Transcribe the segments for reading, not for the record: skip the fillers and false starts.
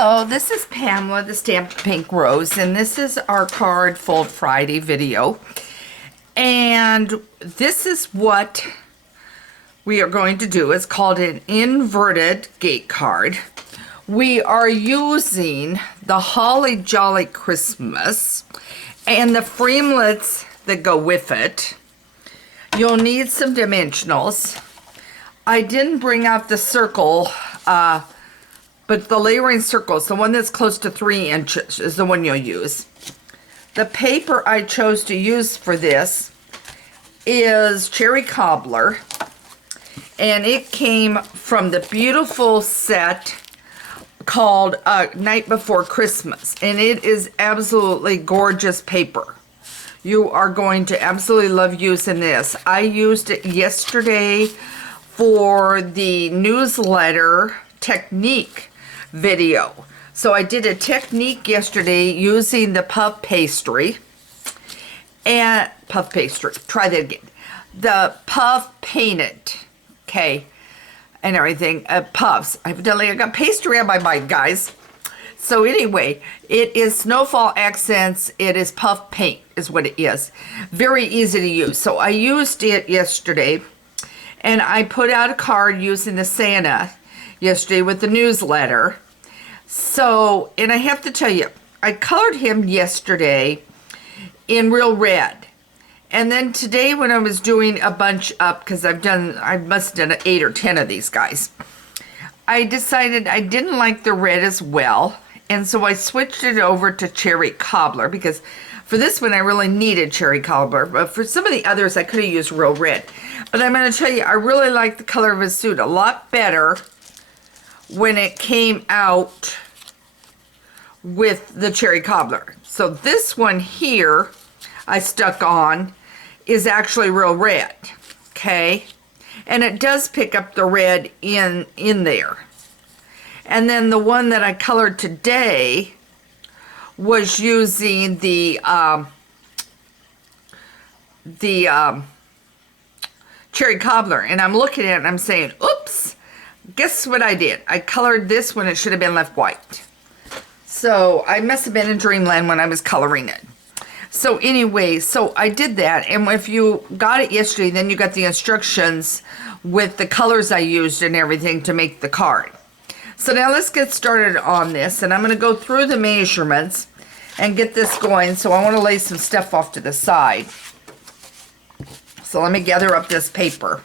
Hello, this is Pamela, the Stampin' Pink Rose, and this is our Card Fold Friday video. And this is what we are going to do. It's called an inverted gate card. We are using the Holly Jolly Christmas and the framelits that go with it. You'll need some dimensionals. I didn't bring out the circle, but the layering circles, the one that's close to 3 inches, is the one you'll use. The paper I chose to use for this is Cherry Cobbler, and it came from the beautiful set called Night Before Christmas, and it is absolutely gorgeous paper. You are going to absolutely love using this. I used it yesterday for the newsletter technique video. So I did a technique yesterday using the puff pastry and try that again. The puff painted, okay, and everything, puffs. Evidently I got pastry on my mind, guys. So anyway, it is Snowfall Accents. It is puff paint is what it is. Very easy to use. So I used it yesterday, and I put out a card using the Santa yesterday with the newsletter. So, and I have to tell you, I colored him yesterday in real red. And then today when I was doing a bunch up, because I must have done 8 or 10 of these guys, I decided I didn't like the red as well. And so I switched it over to Cherry Cobbler, because for this one I really needed Cherry Cobbler. But for some of the others I could have used real red. But I'm going to tell you, I really like the color of his suit a lot better when it came out with the Cherry Cobbler. So this one here I stuck on is actually real red, okay? And it does pick up the red in there. And then the one that I colored today was using the Cherry Cobbler. And I'm looking at it and I'm saying, oops, guess what I did? I colored this when it should have been left white. So I must have been in dreamland when I was coloring it. So anyway, so I did that. And if you got it yesterday, then you got the instructions with the colors I used and everything to make the card. So now let's get started on this. And I'm going to go through the measurements and get this going. So I want to lay some stuff off to the side. So let me gather up this paper.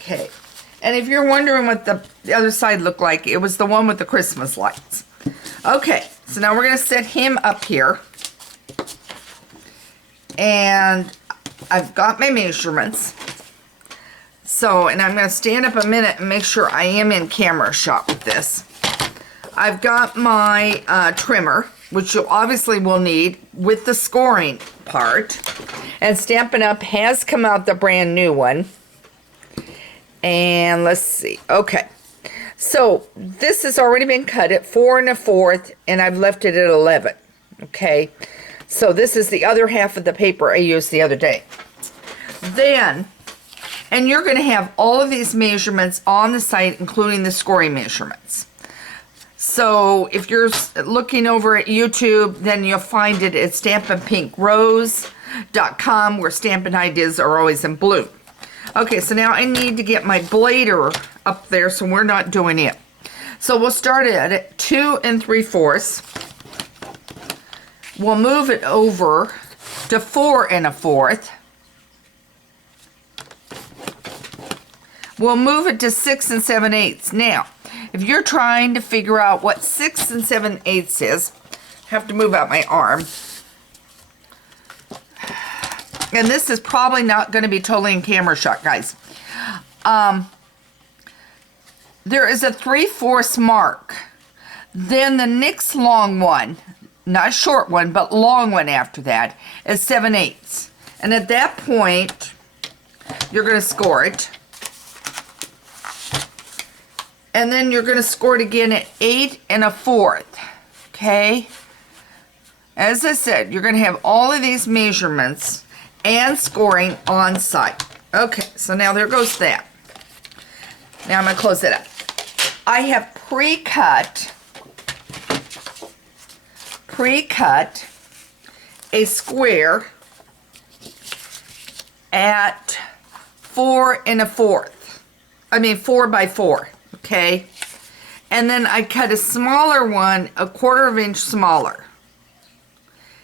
Okay. And if you're wondering what the other side looked like, it was the one with the Christmas lights. Okay, so now we're going to set him up here. And I've got my measurements. So, and I'm going to stand up a minute and make sure I am in camera shot with this. I've got my trimmer, which you obviously will need with the scoring part. And Stampin' Up! Has come out the brand new one. And let's see. Okay. So this has already been cut at 4 1/4, and I've left it at 11. Okay. So this is the other half of the paper I used the other day. Then, and you're going to have all of these measurements on the site, including the scoring measurements. So if you're looking over at YouTube, then you'll find it at stampinpinkrose.com, where Stampin' Ideas are always in blue. Okay, so now I need to get my blader up there, so we're not doing it. So we'll start it at 2 3/4. We'll move it over to 4 1/4. We'll move it to 6 7/8. Now, if you're trying to figure out what 6 7/8 is, I have to move out my arm. And this is probably not going to be totally in camera shot, guys. There is a 3/4 mark. Then the next long one, not short one, but long one after that, is 7/8. And at that point, you're going to score it. And then you're going to score it again at 8 1/4. Okay? As I said, you're going to have all of these measurements and scoring on site. Okay, so now there goes that. Now I'm going to close it up. I have pre-cut a square at 4 1/4. I mean 4 by 4, okay? And then I cut a smaller one, a 1/4 inch smaller.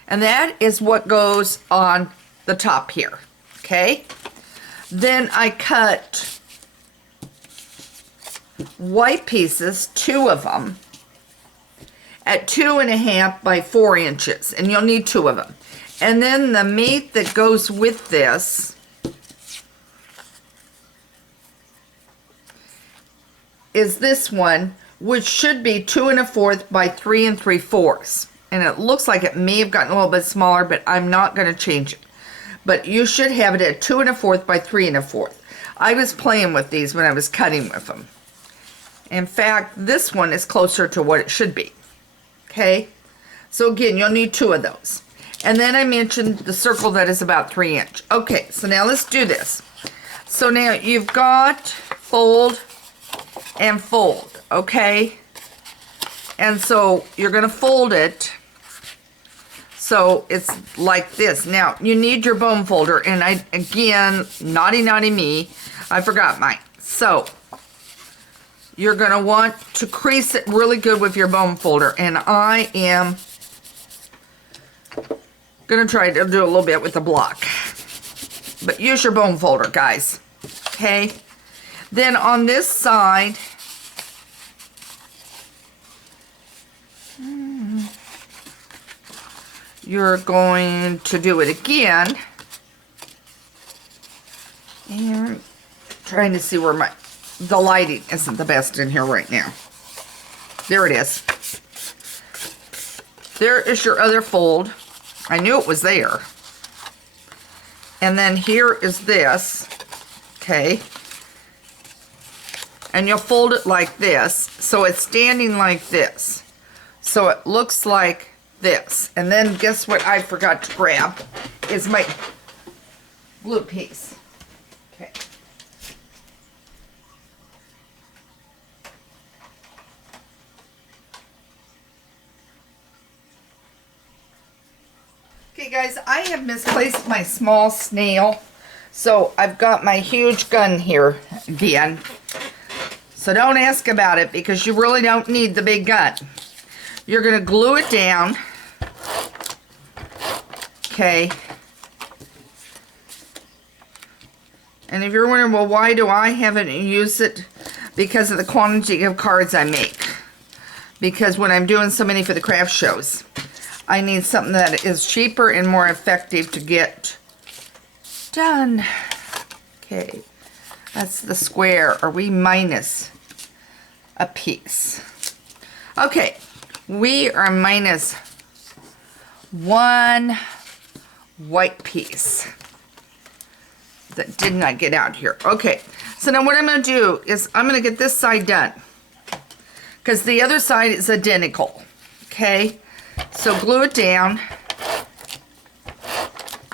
And that is what goes on the top here, okay? Then I cut white pieces, 2 of them, at 2 1/2 by 4 inches, and you'll need 2 of them. And then the meat that goes with this is this one, which should be 2 1/4 by 3 3/4. And it looks like it may have gotten a little bit smaller, but I'm not going to change it. But you should have it at 2 1/4 by 3 1/4. I was playing with these when I was cutting with them. In fact, this one is closer to what it should be. Okay? So again, you'll need 2 of those. And then I mentioned the circle that is about 3 inch. Okay, so now let's do this. So now you've got fold and fold, okay? And so you're going to fold it so it's like this. Now, you need your bone folder, and again, naughty me, I forgot mine. So, you're going to want to crease it really good with your bone folder, and I am going to try to do a little bit with the block. But use your bone folder, guys, okay? Then on this side, you're going to do it again. And trying to see where the lighting isn't the best in here right now. There it is. There is your other fold. I knew it was there. And then here is this, okay? And you'll fold it like this, so it's standing like this. So it looks like this. And then guess what I forgot to grab is my blue piece. Okay. Okay guys, I have misplaced my small snail. So I've got my huge gun here again. So don't ask about it because you really don't need the big gun. You're going to glue it down. Okay. And if you're wondering, well, why do I haven't used it? Because of the quantity of cards I make. Because when I'm doing so many for the craft shows, I need something that is cheaper and more effective to get done. Okay. That's the square. Are we minus a piece? Okay. We are minus 1 white piece that did not get out here. Okay, so now what I'm going to do is I'm going to get this side done because the other side is identical. Okay, so glue it down,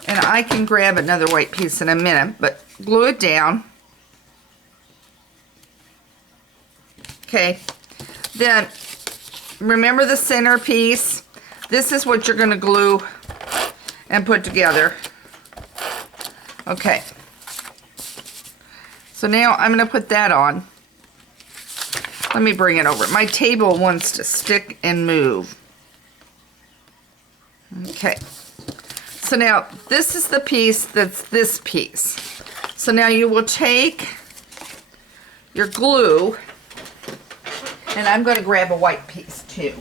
and I can grab another white piece in a minute, but glue it down. Okay, then remember the center piece. This is what you're going to glue and put together. Okay. So now I'm going to put that on. Let me bring it over. My table wants to stick and move. Okay. So now this is the piece that's this piece. So now you will take your glue, and I'm going to grab a white piece too.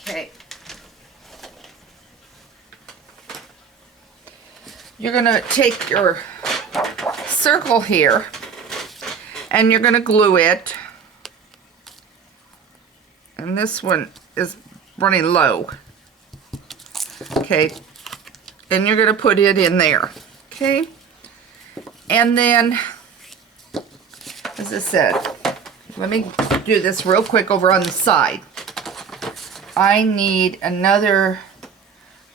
Okay. You're going to take your circle here and you're going to glue it. And this one is running low. Okay. And you're going to put it in there. Okay. And then, as I said, let me do this real quick over on the side. I need another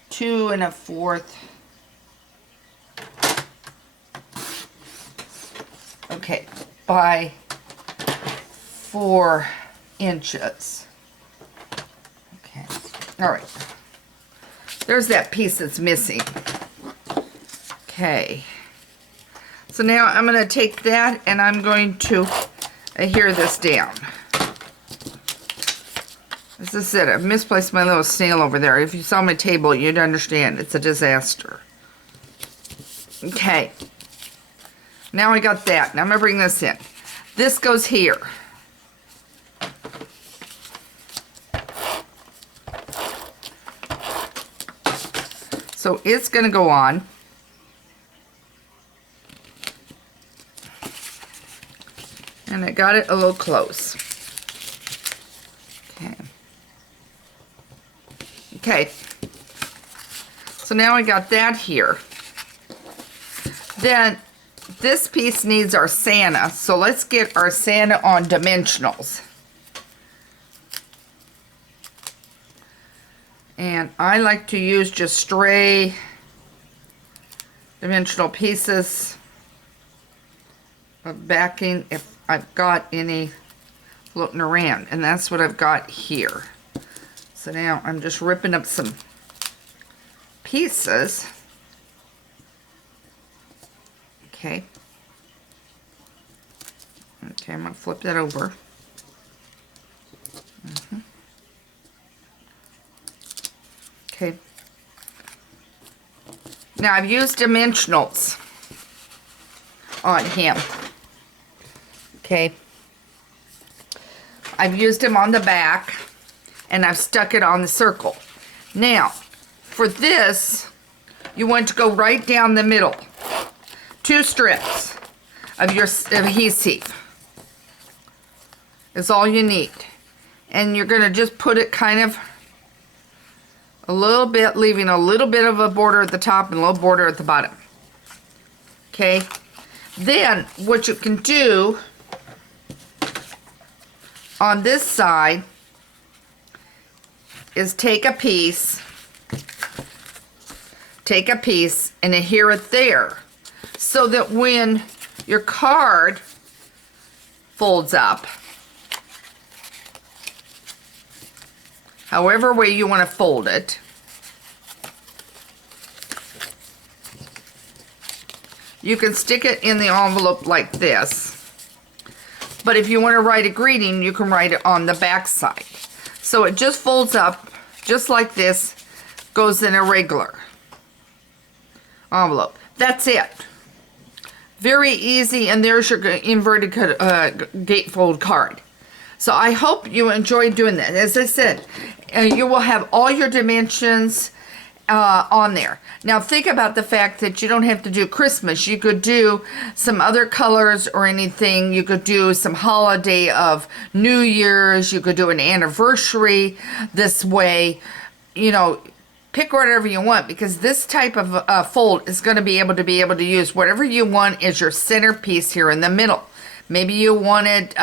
2 1/4. Okay, by 4 inches. Okay, all right. There's that piece that's missing. Okay. So now I'm going to take that and I'm going to adhere this down. This is it. I've misplaced my little snail over there. If you saw my table, you'd understand. It's a disaster. Okay. Now I got that. Now I'm going to bring this in. This goes here. So it's going to go on. And I got it a little close. Okay. Okay. So now I got that here. Then this piece needs our Santa. So let's get our Santa on dimensionals. And I like to use just stray dimensional pieces of backing if I've got any floating around. And that's what I've got here. So now I'm just ripping up some pieces. Okay. Okay, I'm going to flip that over. Okay. Now I've used dimensionals on him. Okay. I've used them on the back and I've stuck it on the circle. Now, for this, you want to go right down the middle. 2 strips of your adhesive is all you need. And you're going to just put it kind of a little bit, leaving a little bit of a border at the top and a little border at the bottom. Okay. Then what you can do on this side is take a piece and adhere it there, so that when your card folds up, however way you want to fold it, you can stick it in the envelope like this. But if you want to write a greeting, you can write it on the back side. So it just folds up just like this, goes in a regular envelope. That's it. Very easy, and there's your inverted gatefold card. So I hope you enjoyed doing that. As I said, you will have all your dimensions on there. Now think about the fact that you don't have to do Christmas. You could do some other colors or anything. You could do some holiday of New Year's. You could do an anniversary this way. You know, pick whatever you want, because this type of fold is going to be able to use whatever you want as your centerpiece here in the middle. Maybe you wanted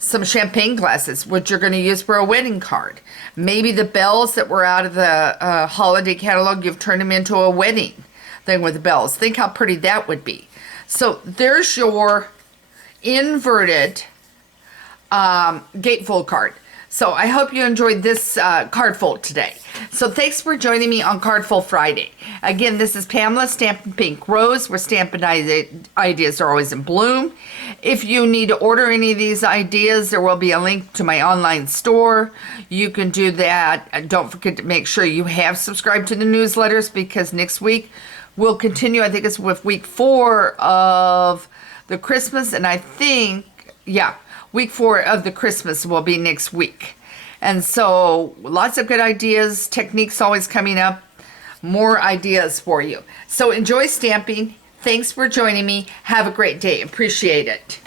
some champagne glasses, which you're going to use for a wedding card. Maybe the bells that were out of the holiday catalog, you've turned them into a wedding thing with the bells. Think how pretty that would be. So there's your inverted gatefold card. So I hope you enjoyed this card fold today. So thanks for joining me on Card Fold Friday. Again, this is Pamela, Stampin' Pink Rose, where Stampin' ideas are always in bloom. If you need to order any of these ideas, there will be a link to my online store. You can do that. And don't forget to make sure you have subscribed to the newsletters, because next week we'll continue. I think it's with week 4 of the Christmas, and I think, yeah, week 4 of the Christmas will be next week. And so lots of good ideas, techniques always coming up, more ideas for you. So enjoy stamping. Thanks for joining me. Have a great day. Appreciate it.